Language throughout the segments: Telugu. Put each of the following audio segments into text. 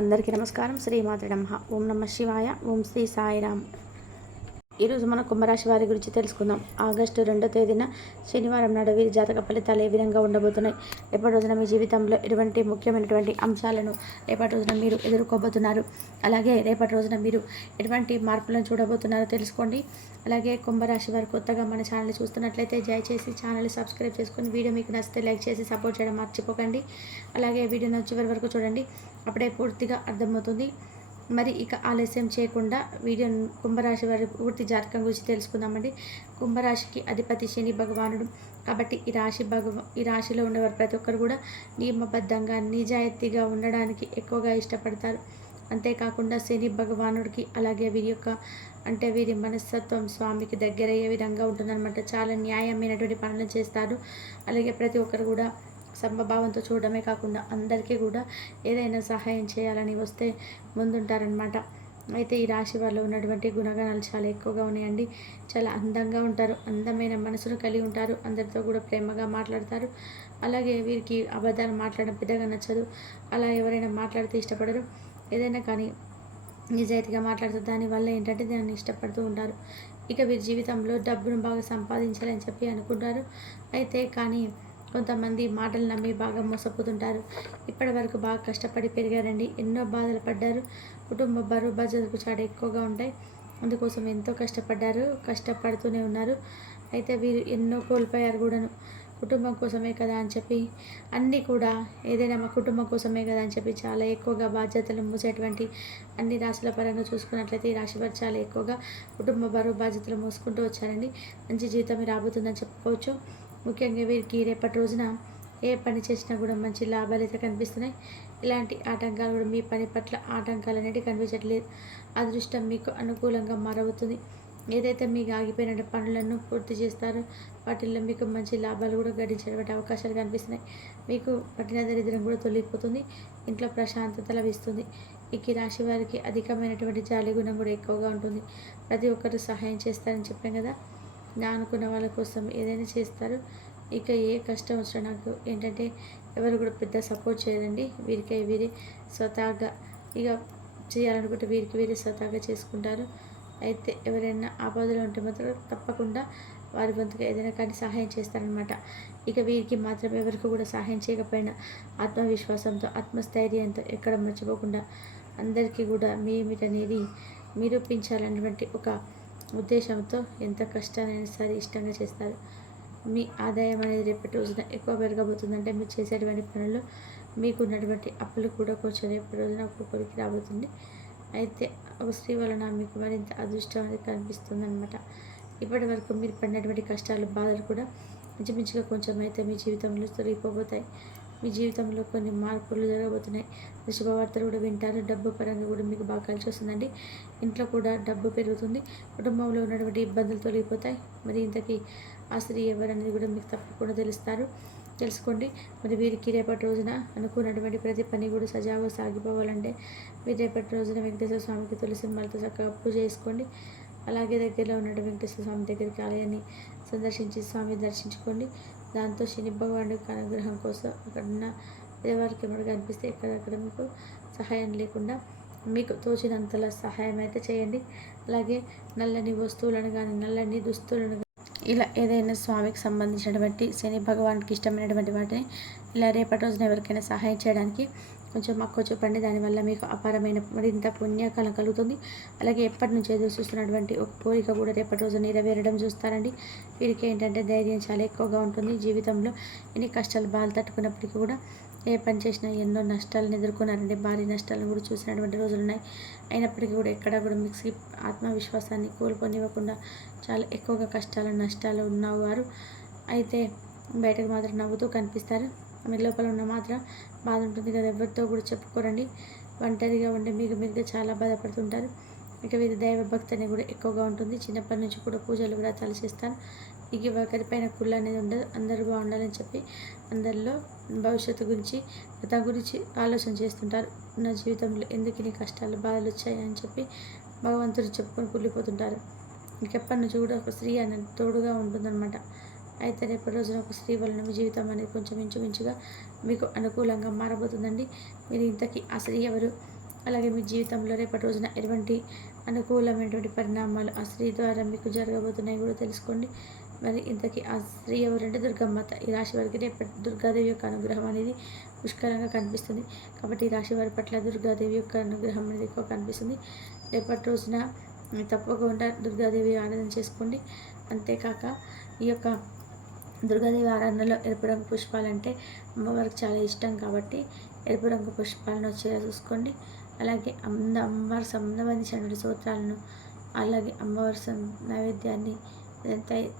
అందరికీ నమస్కారం. శ్రీమాత్రే నమః. ఓం నమః శివాయ. ఓం శ్రీ సాయిరామ్. ఈరోజు మన కుంభరాశి వారి గురించి తెలుసుకుందాం. ఆగస్టు 2వ తేదీన శనివారం నాడు వీరి జాతక ఫలితాలు ఏ విధంగా ఉండబోతున్నాయి, రేపటి రోజున మీ జీవితంలో ఎటువంటి ముఖ్యమైనటువంటి అంశాలను రేపటి రోజున మీరు ఎదుర్కోబోతున్నారు, అలాగే రేపటి రోజున మీరు ఎటువంటి మార్పులను చూడబోతున్నారో తెలుసుకోండి. అలాగే కుంభరాశి వారు కొత్తగా మన ఛానల్ చూస్తున్నట్లయితే దయచేసి ఛానల్ సబ్స్క్రైబ్ చేసుకొని వీడియో మీకు నచ్చితే లైక్ చేసి సపోర్ట్ చేయడం మర్చిపోకండి. అలాగే వీడియోను చివరి వరకు చూడండి, అప్పుడే పూర్తిగా అర్థమవుతుంది. మరి ఇక ఆలస్యం చేయకుండా వీడియో కుంభరాశి వారి పూర్తి జాతకం గురించి తెలుసుకుందామండి. కుంభరాశికి అధిపతి శని భగవానుడు కాబట్టి ఈ రాశిలో ఉండేవారు ప్రతి ఒక్కరు కూడా నియమబద్ధంగా నిజాయితీగా ఉండడానికి ఎక్కువగా ఇష్టపడతారు. అంతేకాకుండా శని భగవానుడికి అలాగే వీరి మనస్తత్వం స్వామికి దగ్గరయ్యే విధంగా ఉంటుందన్నమాట. చాలా న్యాయమైనటువంటి పనులు చేస్తారు. అలాగే ప్రతి ఒక్కరు కూడా సమభావంతో చూడడమే కాకుండా అందరికీ కూడా ఏదైనా సహాయం చేయాలని వస్తే ముందుంటారనమాట. అయితే ఈ రాశి వాళ్ళు ఉన్నటువంటి గుణగణాలు చాలా ఎక్కువగా ఉన్నాయండి. చాలా అందంగా ఉంటారు, అందమైన మనసును కలిగి ఉంటారు, అందరితో కూడా ప్రేమగా మాట్లాడతారు. అలాగే వీరికి అబద్ధాలు మాట్లాడడం పెద్దగా నచ్చదు. అలా ఎవరైనా మాట్లాడితే ఇష్టపడరు. ఏదైనా కానీ నిజాయితీగా మాట్లాడుతూ దానివల్ల ఏంటంటే దాన్ని ఇష్టపడుతూ ఉంటారు. ఇక వీరి జీవితంలో డబ్బును బాగా సంపాదించాలని చెప్పి అనుకుంటారు. అయితే కానీ కొంతమంది మాటలు నమ్మి బాగా మోసపోతుంటారు. ఇప్పటి వరకు బాగా కష్టపడి పెరిగారండి, ఎన్నో బాధలు పడ్డారు. కుటుంబ బరువు బాధ్యతలకు చాలా ఎక్కువగా ఉంటాయి. అందుకోసం ఎంతో కష్టపడుతూనే ఉన్నారు. అయితే వీరు ఎన్నో కోల్పోయారు కూడాను. కుటుంబం కోసమే కదా అని చెప్పి అన్నీ కూడా ఏదైనా మా కుటుంబం కోసమే కదా అని చెప్పి చాలా ఎక్కువగా బాధ్యతలు మోసేటువంటి అన్ని రాశుల పరంగా చూసుకున్నట్లయితే ఈ రాశి వారు చాలా ఎక్కువగా కుటుంబ బరువు బాధ్యతలు మోసుకుంటూ వచ్చారండి. మంచి జీవితం రాబోతుందని చెప్పుకోవచ్చు. ముఖ్యంగా వీరికి రేపటి రోజున ఏ పని చేసినా కూడా మంచి లాభాలు అయితే కనిపిస్తున్నాయి. ఇలాంటి ఆటంకాలు కూడా మీ పని పట్ల ఆటంకాలు అనేవి కనిపించట్లేదు. అదృష్టం మీకు అనుకూలంగా మారవుతుంది. ఏదైతే మీకు ఆగిపోయిన పనులను పూర్తి చేస్తారో వాటిల్లో మీకు మంచి లాభాలు కూడా గడించేటువంటి అవకాశాలు కనిపిస్తున్నాయి. మీకు పట్టిన దరిద్రం కూడా తొలగిపోతుంది. ఇంట్లో ప్రశాంతత లభిస్తుంది. ఈ రాశి వారికి అధికమైనటువంటి జాలి గుణం కూడా ఎక్కువగా ఉంటుంది. ప్రతి ఒక్కరు సహాయం చేస్తారని చెప్పాం కదా, నా అనుకున్న వాళ్ళ కోసం ఏదైనా చేస్తారు. ఇక ఏ కష్టం వచ్చినా నాకు ఏంటంటే ఎవరు కూడా పెద్ద సపోర్ట్ చేయరండి. వీరే స్వతహాగా ఇక చేయాలనుకుంటే వీరే స్వతహాగా చేసుకుంటారు. అయితే ఎవరైనా ఆపదలో ఉంటే మాత్రం తప్పకుండా వారి వంతుగా ఏదైనా కానీ సహాయం చేస్తారనమాట. ఇక వీరికి మాత్రం ఎవరికి కూడా సహాయం చేయకపోయినా ఆత్మవిశ్వాసంతో ఆత్మస్థైర్యంతో ఎక్కడ మర్చిపోకుండా అందరికీ కూడా మీటనేది నిరూపించాలన్నటువంటి ఒక ఉద్దేశంతో ఎంత కష్టానైనా సరే ఇష్టంగా చేస్తారు. మీ ఆదాయం అనేది రేపటి రోజున ఎక్కువ పెరగబోతుందంటే మీరు చేసేటువంటి పనుల్లో మీకు ఉన్నటువంటి అప్పులు కూడా కొంచెం రేపటి రోజున ఒక్కొక్కరికి రాబోతుంది. అయితే ఒక స్త్రీ వలన మీకు మరింత అదృష్టం అనేది కనిపిస్తుంది అనమాట. ఇప్పటి వరకు మీరు పడినటువంటి కష్టాలు బాధలు కూడా ఇంచుమించుగా కొంచెం అయితే మీ జీవితంలో తొలగిపోతాయి. మీ జీవితంలో కొన్ని మార్పులు జరగబోతున్నాయి. శుభవార్తలు కూడా వింటారు. డబ్బు పరంగా కూడా మీకు బాగా కలిసి వస్తుందండి. ఇంట్లో కూడా డబ్బు పెరుగుతుంది. కుటుంబంలో ఉన్నటువంటి ఇబ్బందులు తొలగిపోతాయి. మరి ఇంతకీ ఆ స్త్రీ ఎవరనేది కూడా మీకు తప్పకుండా తెలుసుకోండి. మరి వీరికి రేపటి రోజున అనుకున్నటువంటి ప్రతి పని కూడా సజావుగా సాగిపోవాలంటే మీరు రేపటి రోజున వెంకటేశ్వర స్వామికి తులసి మాలతో చక్కగా పూజ చేసుకోండి. అలాగే దగ్గరలో ఉన్నటువంటి వెంకటేశ్వర స్వామి దగ్గరికి ఆలయాన్ని సందర్శించి స్వామి దర్శించుకోండి. దాంతో శని భగవానుడికి అనుగ్రహం కోసం అక్కడున్న పేదవారికి ఎవరు కనిపిస్తే ఎక్కడక్కడ మీకు సహాయం లేకుండా మీకు తోచినంతలా సహాయం అయితే చేయండి. అలాగే నల్లని వస్తువులను కానీ నల్లని దుస్తులను ఇలా ఏదైనా స్వామికి సంబంధించినటువంటి శని భగవానికి ఇష్టమైనటువంటి వాటిని ఇలా రేపటి రోజున ఎవరికైనా సహాయం చేయడానికి కొంచెం మక్కువ చూపండి. దానివల్ల మీకు అపారమైన మరింత పుణ్యకాలం కలుగుతుంది. అలాగే ఎప్పటి నుంచి ఎదురు చూస్తున్నటువంటి ఒక కోరిక కూడా రేపటి రోజు నెరవేరడం చూస్తారండి. వీరికి ఏంటంటే ధైర్యం చాలా ఎక్కువగా ఉంటుంది. జీవితంలో ఎన్ని కష్టాలు బాధలు తట్టుకున్నప్పటికీ కూడా ఏ పని చేసినా ఎన్నో నష్టాలను ఎదుర్కొన్నారండి. భారీ నష్టాలను కూడా చూసినటువంటి రోజులు ఉన్నాయి. అయినప్పటికీ కూడా ఎక్కడా కూడా మీకు ఆత్మవిశ్వాసాన్ని కోల్పోనివ్వకుండా చాలా ఎక్కువగా నష్టాలు ఉన్నవారు అయితే బయటకు మాత్రం నవ్వుతూ కనిపిస్తారు. మీరు లోపల ఉన్న మాత్రం బాధ ఉంటుంది కదా, ఎవరితో కూడా చెప్పుకోరండి. ఒంటరిగా ఉండే మీరుగా చాలా బాధపడుతుంటారు. ఇక వీరి దైవభక్తి అనేది కూడా ఎక్కువగా ఉంటుంది. చిన్నప్పటి నుంచి కూడా పూజలు వ్రతాలు చేస్తారు. ఇక ఒకరిపైన కుళ్ళు అనేది ఉండదు. అందరూ బాగుండాలని చెప్పి అందరిలో భవిష్యత్తు గురించి గత గురించి ఆలోచన చేస్తుంటారు. నా జీవితంలో ఎందుకు ఇన్ని కష్టాలు బాధలు వచ్చాయని చెప్పి భగవంతుడు చెప్పుకొని కుళ్ళిపోతుంటారు. ఇంకెప్పటి నుంచి కూడా ఒక స్త్రీ అనేది తోడుగా ఉంటుందన్నమాట. అయితే రేపటి రోజున ఒక స్త్రీ వలన మీ జీవితం అనేది కొంచెం ఇంచుమించుగా మీకు అనుకూలంగా మారబోతుందండి. మీరు ఇంతకీ ఆ స్త్రీ ఎవరు, అలాగే మీ జీవితంలో రేపటి రోజున ఎటువంటి అనుకూలమైనటువంటి పరిణామాలు ఆ స్త్రీ ద్వారా మీకు జరగబోతున్నాయి కూడా తెలుసుకోండి. మరి ఇంతకీ ఆ స్త్రీ ఎవరంటే దుర్గమ్మత. ఈ రాశి వారికి రేపటి దుర్గాదేవి యొక్క అనుగ్రహం అనేది పుష్కలంగా కనిపిస్తుంది. కాబట్టి ఈ రాశి వారి పట్ల దుర్గాదేవి యొక్క అనుగ్రహం అనేది ఎక్కువ కనిపిస్తుంది. రేపటి రోజున తప్పకుండా దుర్గాదేవి ఆరాధన చేసుకోండి. అంతేకాక ఈ యొక్క దుర్గాదేవి ఆరాధనలో ఎరుపు రంగు పుష్పాలంటే అమ్మవారికి చాలా ఇష్టం కాబట్టి ఎరుపు రంగు పుష్పాలను వచ్చేలా చూసుకోండి. అలాగే అమ్మవారికి సంబంధించినటువంటి స్తోత్రాలను, అలాగే అమ్మవారి నైవేద్యాన్ని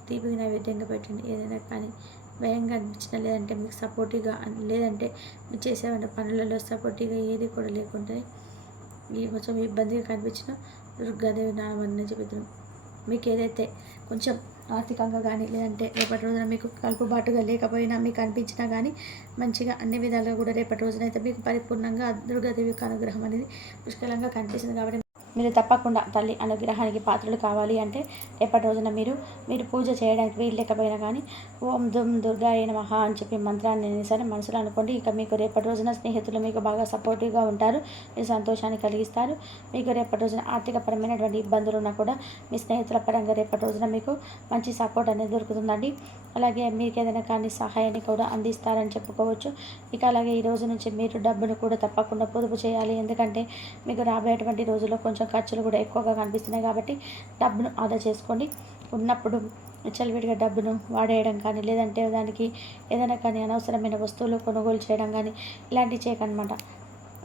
తీపికి నైవేద్యంగా పెట్టండి. ఏదైనా కానీ భయంగా అనిపించినా, లేదంటే మీకు సపోర్టివ్గా, లేదంటే మీరు చేసేవన్న పనులలో సపోర్టివ్గా ఏది కూడా లేకుంటే కొంచెం ఇబ్బందిగా కనిపించిన దుర్గాదేవి నామాన్ని చెబుతున్నాం. మీకు ఏదైతే కొంచెం ఆర్థికంగా కానీ, లేదంటే రేపటి రోజున మీకు కలుపుబాటుగా లేకపోయినా, మీకు అనిపించినా కానీ మంచిగా అన్ని విధాలుగా కూడా రేపటి రోజున అయితే మీకు పరిపూర్ణంగా దుర్గాదేవి యొక్క అనుగ్రహం అనేది పుష్కలంగా కనిపిస్తుంది. కాబట్టి మీరు తప్పకుండా తల్లి అనుగ్రహానికి పాత్రలు కావాలి అంటే రేపటి రోజున మీరు పూజ చేయడానికి వీలు లేకపోయినా కానీ ఓం దుమ్ దుర్గాయ నమః అని చెప్పి మంత్రాన్ని సరే మనసులో అనుకోండి. ఇక మీకు రేపటి రోజున స్నేహితులు మీకు బాగా సపోర్టివ్గా ఉంటారు, మీరు సంతోషాన్ని కలిగిస్తారు. మీకు రేపటి రోజున ఆర్థికపరమైనటువంటి ఇబ్బందులు ఉన్నా కూడా మీ స్నేహితుల పరంగా రేపటి రోజున మీకు మంచి సపోర్ట్ అనేది దొరుకుతుందండి. అలాగే మీకు ఏదైనా కానీ సహాయాన్ని కూడా అందిస్తారని చెప్పుకోవచ్చు. ఇక అలాగే ఈ రోజు నుంచి మీరు డబ్బును కూడా తప్పకుండా పొదుపు చేయాలి. ఎందుకంటే మీకు రాబోయేటువంటి రోజుల్లో కొంచెం ఖర్చులు కూడా ఎక్కువగా కనిపిస్తున్నాయి. కాబట్టి డబ్బును ఆదా చేసుకోండి. ఉన్నప్పుడు విచ్చలవిడిగా డబ్బును వాడేయడం కానీ, లేదంటే దానికి ఏదైనా కానీ అనవసరమైన వస్తువులు కొనుగోలు చేయడం కానీ ఇలాంటివి చేయకనమాట.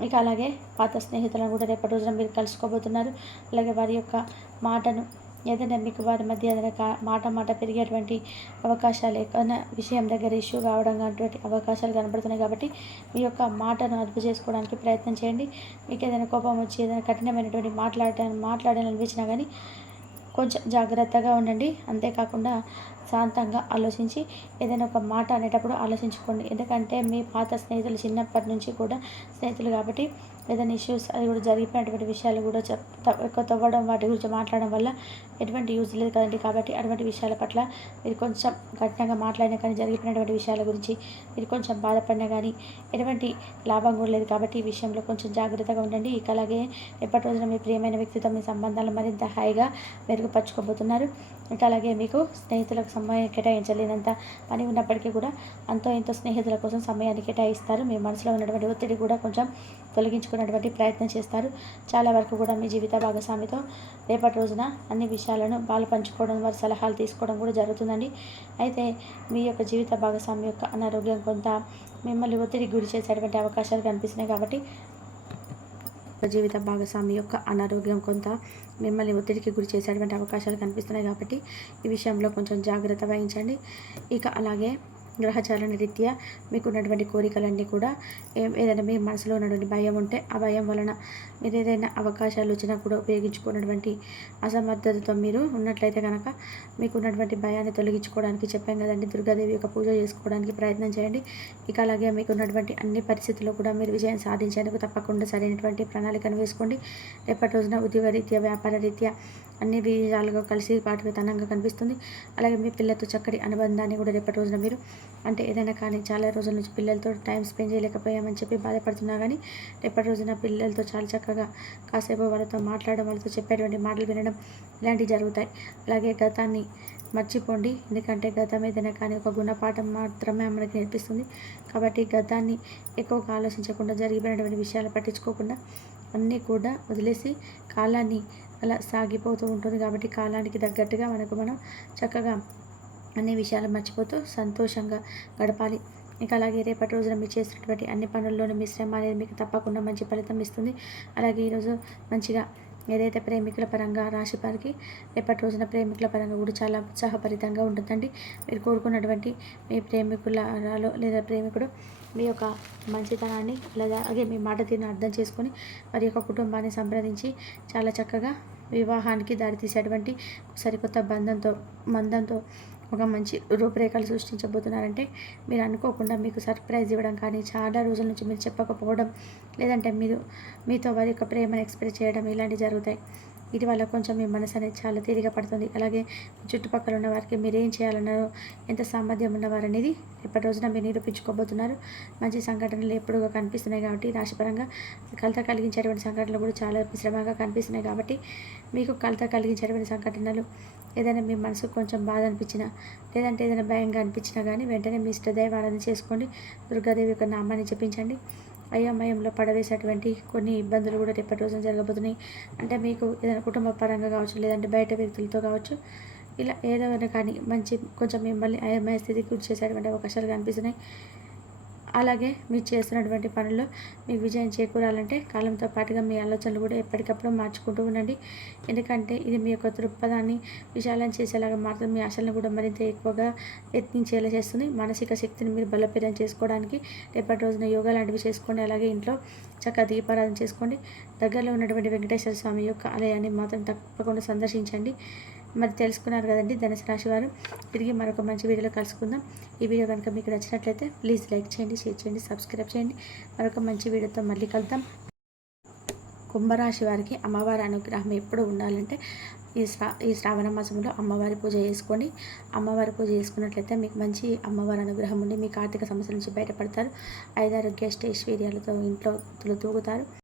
ఇక అలాగే పాత స్నేహితులను కూడా రేపటి రోజున మీరు కలుసుకోబోతున్నారు. అలాగే వారి యొక్క మాటను ఏదైనా మీకు వారి మధ్య ఏదైనా మాట పెరిగేటువంటి అవకాశాలు, ఏదైనా విషయం దగ్గర ఇష్యూ కావడం అటువంటి అవకాశాలు కనబడుతున్నాయి. కాబట్టి మీ యొక్క మాటను అదుపు చేసుకోవడానికి ప్రయత్నం చేయండి. మీకు ఏదైనా కోపం వచ్చి ఏదైనా కఠినమైనటువంటి మాట్లాడాలనిపించినా కానీ కొంచెం జాగ్రత్తగా ఉండండి. అంతేకాకుండా శాంతంగా ఆలోచించి ఏదైనా ఒక మాట అనేటప్పుడు ఆలోచించుకోండి. ఎందుకంటే మీ పాత స్నేహితులు చిన్నప్పటి నుంచి కూడా స్నేహితులు కాబట్టి ఏదైనా ఇష్యూస్ అది కూడా జరిగిపోయినటువంటి విషయాలు కూడా ఎక్కువ తవ్వడం, వాటి గురించి మాట్లాడడం వల్ల ఎటువంటి యూజ్ లేదు కదండి. కాబట్టి అటువంటి విషయాల పట్ల మీరు కొంచెం కఠినంగా మాట్లాడినా కానీ, జరిగిపోయినటువంటి విషయాల గురించి మీరు కొంచెం బాధపడినా కానీ ఎటువంటి లాభం కూడా లేదు. కాబట్టి ఈ విషయంలో కొంచెం జాగ్రత్తగా ఉండండి. ఇక అలాగే ఎప్పటి రోజున మీ ప్రియమైన వ్యక్తితో మీ సంబంధాలు మరింత హాయిగా మెరుగుపరుచుకోబోతున్నారు. ఇంకా అలాగే మీకు స్నేహితులకు సమయం కేటాయించలేనంత పని ఉన్నప్పటికీ కూడా అంతో ఎంతో స్నేహితుల కోసం సమయాన్ని కేటాయిస్తారు. మీ మనసులో ఉన్నటువంటి ఒత్తిడి కూడా కొంచెం తొలగించుకున్నటువంటి ప్రయత్నం చేస్తారు. చాలా వరకు కూడా మీ జీవిత భాగస్వామితో రేపటి రోజున అన్ని విషయాలను పాలు పంచుకోవడం, వారి సలహాలు తీసుకోవడం కూడా జరుగుతుందండి. అయితే మీ యొక్క జీవిత భాగస్వామి యొక్క అనారోగ్యం కొంత మిమ్మల్ని ఒత్తిడికి గురి చేసేటువంటి అవకాశాలు కనిపిస్తున్నాయి. కాబట్టి జీవిత భాగస్వామి యొక్క అనారోగ్యం కొంత మిమ్మల్ని ఒత్తిడికి గురి చేసేటువంటి అవకాశాలు కనిపిస్తున్నాయి. కాబట్టి ఈ విషయంలో కొంచెం జాగ్రత్త వహించండి. ఇక అలాగే గ్రహచారణ రీత్యా మీకు ఉన్నటువంటి కోరికలన్నీ కూడా ఏదైనా మీ మనసులో ఉన్నటువంటి భయం ఉంటే ఆ భయం వలన మీరు ఏదైనా అవకాశాలు వచ్చినా కూడా ఉపయోగించుకున్నటువంటి అసమర్థతతో మీరు ఉన్నట్లయితే కనుక మీకు ఉన్నటువంటి భయాన్ని తొలగించుకోవడానికి చెప్పాం కదండి, దుర్గాదేవి యొక్క పూజ చేసుకోవడానికి ప్రయత్నం చేయండి. ఇక అలాగే మీకు ఉన్నటువంటి అన్ని పరిస్థితుల్లో కూడా మీరు విజయం సాధించేందుకు తప్పకుండా సరైనటువంటి ప్రణాళికను వేసుకోండి. రేపటి రోజున ఉద్యోగ రీత్యా, వ్యాపార రీత్యా అన్ని విజయాలుగా కలిసి పాటుతనంగా కనిపిస్తుంది. అలాగే మీ పిల్లలతో చక్కటి అనుబంధాన్ని కూడా రేపటి రోజున మీరు అంటే ఏదైనా కానీ చాలా రోజుల నుంచి పిల్లలతో టైం స్పెండ్ చేయలేకపోయామని చెప్పి బాధపడుతున్నా కానీ రేపటి రోజున పిల్లలతో చాలా చక్కగా కాసేపు వాళ్ళతో మాట్లాడడం, వాళ్ళతో చెప్పేటువంటి మాటలు వినడం ఇలాంటివి జరుగుతాయి. అలాగే గతాన్ని మర్చిపోండి. ఎందుకంటే గతం ఏదైనా కానీ ఒక గుణపాఠం మాత్రమే మనకి నేర్పిస్తుంది. కాబట్టి గతాన్ని ఎక్కువగా ఆలోచించకుండా, జరిగిపోయినటువంటి విషయాలు పట్టించుకోకుండా అన్నీ కూడా వదిలేసి కాలాన్ని అలా సాగిపోతూ ఉంటుంది. కాబట్టి కాలానికి తగ్గట్టుగా మనం చక్కగా అన్ని విషయాలు మర్చిపోతూ సంతోషంగా గడపాలి. ఇక అలాగే రేపటి రోజున మీరు చేసినటువంటి అన్ని పనుల్లోనూ మీ శ్రమ అనేది మీకు తప్పకుండా మంచి ఫలితం ఇస్తుంది. అలాగే ఈరోజు మంచిగా ఏదైతే ప్రేమికుల పరంగా రాశి వారికి రేపటి రోజున ప్రేమికుల పరంగా కూడా చాలా ఉత్సాహభరితంగా ఉంటుందండి. మీరు కోరుకున్నటువంటి మీ ప్రేమికులలో లేదా ప్రేమికుడు మీ యొక్క మంచితనాన్ని అలాగే మీ మాట తీరును అర్థం చేసుకొని వారి యొక్క కుటుంబాన్ని సంప్రదించి చాలా చక్కగా వివాహానికి దారితీసేటువంటి సరికొత్త బంధంతో ఒక మంచి రూపురేఖలు సృష్టించబోతున్నారంటే మీరు అనుకోకుండా మీకు సర్ప్రైజ్ ఇవ్వడం కానీ, చాలా రోజుల నుంచి మీరు చెప్పకపోవడం, లేదంటే మీతో వారి యొక్క ప్రేమను ఎక్స్ప్రెస్ చేయడం ఇలాంటివి జరుగుతాయి. వీటి వల్ల కొంచెం మీ మనసు అనేది చాలా తేలిక పడుతుంది. అలాగే చుట్టుపక్కల ఉన్న వారికి మీరేం చేయాలన్నారో, ఎంత సామర్థ్యం ఉన్నవారనేది రేపటి రోజున మీరు నిరూపించుకోబోతున్నారు. మంచి సంఘటనలు ఎప్పుడుగా కనిపిస్తున్నాయి కాబట్టి రాశిపరంగా కలత కలిగించేటువంటి సంఘటనలు కూడా చాలా మిశ్రమంగా కనిపిస్తున్నాయి కాబట్టి మీకు కలత కలిగించేటువంటి సంఘటనలు ఏదైనా మీ మనసుకు కొంచెం బాధ అనిపించినా, లేదంటే ఏదైనా భయంగా అనిపించినా కానీ వెంటనే మీ ఇష్టదైవారాధన చేసుకోండి. దుర్గాదేవి యొక్క నామాన్ని జపించండి. అయోమయంలో పడవేసేటువంటి కొన్ని ఇబ్బందులు కూడా రేపటి రోజున జరగబోతున్నాయి. అంటే మీకు ఏదైనా కుటుంబ పరంగా కావచ్చు, లేదంటే బయట వ్యక్తులతో కావచ్చు, ఇలా ఏదైనా కానీ కొంచెం మిమ్మల్ని అయోమయ స్థితికి గురి చేసేటువంటి అవకాశాలు కనిపిస్తున్నాయి. అలాగే మీరు చేస్తున్నటువంటి పనుల్లో మీకు విజయం చేకూరాలంటే కాలంతో పాటుగా మీ ఆలోచనలు కూడా ఎప్పటికప్పుడు మార్చుకుంటూ ఉండండి. ఎందుకంటే ఇది మీ యొక్క దృక్పథాన్ని విశాలం చేసేలాగా మాత్రం మీ ఆశలను కూడా మరింత ఎక్కువగా యత్నించేలా చేస్తుంది. మానసిక శక్తిని మీరు బలోపేతం చేసుకోవడానికి రేపటి రోజున యోగా లాంటివి చేసుకోండి. అలాగే ఇంట్లో చక్కగా దీపారాధన చేసుకోండి. దగ్గరలో ఉన్నటువంటి వెంకటేశ్వర స్వామి యొక్క ఆలయాన్ని మాత్రం తప్పకుండా సందర్శించండి. మరి తెలుసుకున్నారు కదండి ధనుసు రాశి వారు. తిరిగి మరొక మంచి వీడియోలో కలుసుకుందాం. ఈ వీడియో కనుక మీకు నచ్చినట్లయితే ప్లీజ్ లైక్ చేయండి, షేర్ చేయండి, సబ్స్క్రైబ్ చేయండి. మరొక మంచి వీడియోతో మళ్ళీ కలుద్దాం. కుంభరాశి వారికి అమ్మవారి అనుగ్రహం ఎప్పుడు ఉండాలంటే ఈ శ్రావణ మాసంలో అమ్మవారి పూజ చేసుకోండి. అమ్మవారి పూజ చేసుకున్నట్లయితే మీకు మంచి అమ్మవారి అనుగ్రహం ఉండి మీకు ఆర్థిక సమస్యల నుంచి బయటపడతారు. ఐదారోగ్య ఐశ్వర్యాలతో ఇంట్లో తూగుతారు.